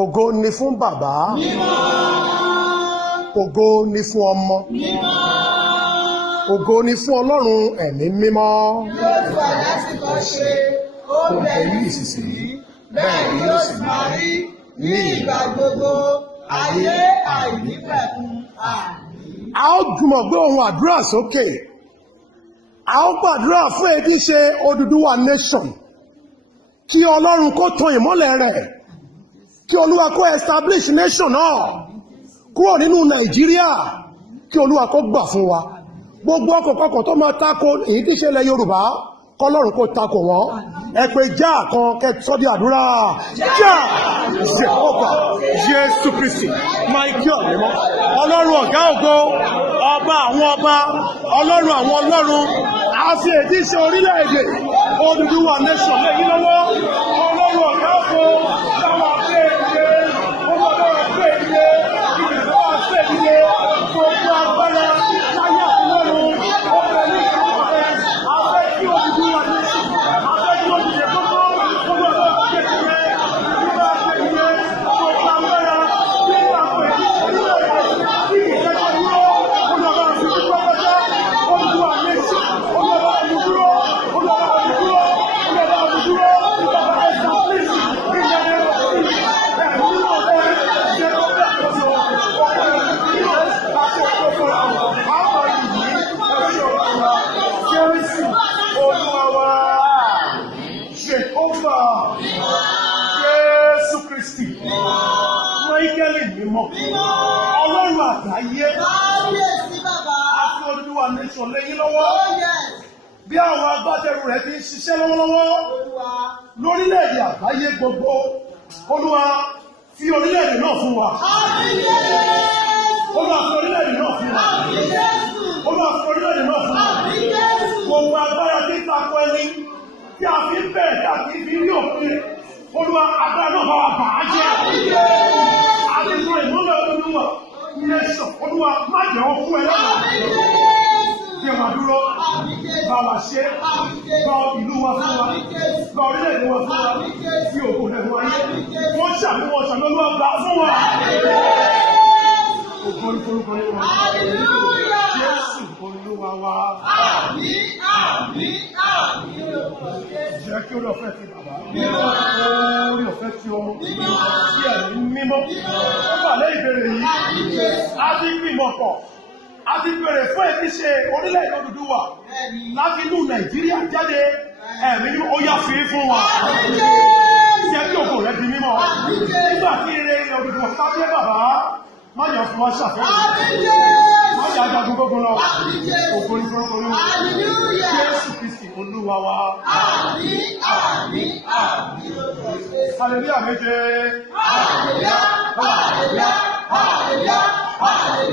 Ògo ni fún bàbá. Ògo ni fún ọmọ. Ògo ni fún Ọlọ́run ẹ̀mí mímọ́. Lójú láti kọ́ ṣe, ó bẹ̀ ní ìsinsìnyí, bẹ́ẹ̀ ni ó sì máa rí ní ìgbà gbogbo, ayé àìnípẹ̀kun. Àmín. A ó jùmọ̀ gbé ohùn àdúrà sókè. A ó gbàdúrà fún èyí tí í ṣe Odùduwà nation. Kí Ọlọ́run kó tan ìmọ́lẹ̀ rẹ̀. Kí Olúwa kó establish nation náà kúrò nínú Nàìjíríà. Kí Olúwa kó gbà fún wa. Gbogbo ọkọ̀kọ̀kọ̀ tó máa tako èyí tí í ṣe ilẹ̀ Yorùbá, kọ́lọ́run kó tako wọn. Ẹ pé já kan kẹ́ sọ́ di àdúrà. Já Jehova Jésù Kristi Michael mímọ́. Ọlọ́run ọ̀gá ògo, ọba àwọn ọba, Ọlọ́run àwọn ọlọ́run. A fi èdè ṣe orílẹ̀-èdè Odùduwà nation lẹ́yìn lọ́wọ́. Ọlọ́run ọ̀gá ògo, táwọn afẹ́ ìdílé, ọlọ́run afẹ́ ìdílé, ìgbẹ̀fọ́ afẹ́ ìdílé, gbogbo agbára láyé àtúnlọ́run, ọ̀rẹ́ ní ìfọ̀fẹ́, afẹ́ kí Odùduwà nation, afẹ́ kí Odùduwà gbogbo, gbogbo afẹ́ ìdílé, gbogbo afẹ́ ìdílé, gbogbo agbára, gbogbo afẹ́ ìdílé, kí ìfẹ́jọ́ dúró, olùwà fi dúró kọjá, Odùduwà nation, olùwà fi dúró, olùwà fi dúró, olùwà fi dúró, ìjọba ẹ̀sán please, ìjọba Jehova Jésù Kristi Michael mímọ́ Ọlọ́run àgbáyé àti Odùduwà nation lẹ́yìn lọ́wọ́ bí àwọn agbátẹrù rẹ̀ ti ń ṣiṣẹ́ lọ́wọ́lọ́wọ́ lórílẹ̀-èdè àgbáyé gbogbo. Olúwa fi orílẹ̀-èdè náà fún wa. Olúwa fi orílẹ̀-èdè náà fún wa. Olúwa fi orílẹ̀-èdè náà fún wa. Gbogbo agbára tí tako ẹni tí a fi ń bẹ̀rẹ̀ tí a fi ń rí òfin. Olúwa agbára náà bá wa bà á jẹ́. Àdìsọ ìmúlẹ̀ Olúwa nation. Olúwa má jẹ́ ọ́ fún ẹ lọ́nà. Bí wàá dúró, bá wa ṣe, gba ìlú wa fún wa, gba orílẹ̀-èdè wa fún wa, bí òkú rẹ̀ wọ́n yé. Wọ́n ṣàmì Olúwa gbà fún wa. Ògo ní forúkọ yín wa. Jésù Olúwa wa. Àmín, àmín, àmín. Jẹ́ kí orí ọ̀fẹ́ ti bàbá. Orí ọ̀fẹ́ ti ọmọ. Tí ẹ̀mí mímọ́. Ó bà lé ìbéèrè yìí. A ti gbìmọ̀ pọ̀. A ti bèrè fún èyí ṣe orílẹ̀-èdè Odùduwà láti inú Nàìjíríà jáde. Ẹ̀mí mímọ́ ó yá fi fún wa. Jẹ́ kí ògo rẹ̀ di mímọ́. Nígbà tí ire Odùduwà sábẹ́ bàbá, má yọ fún wa ṣàfihàn. Má yà jagun gbogbo lọ. Ògo ní forúkọ Olúwa. Jésù Kristi Olúwa wa. Àmín, àmín, àmín. Hallelujah méje. Hallelujah, hallelujah, hallelujah, hallelujah.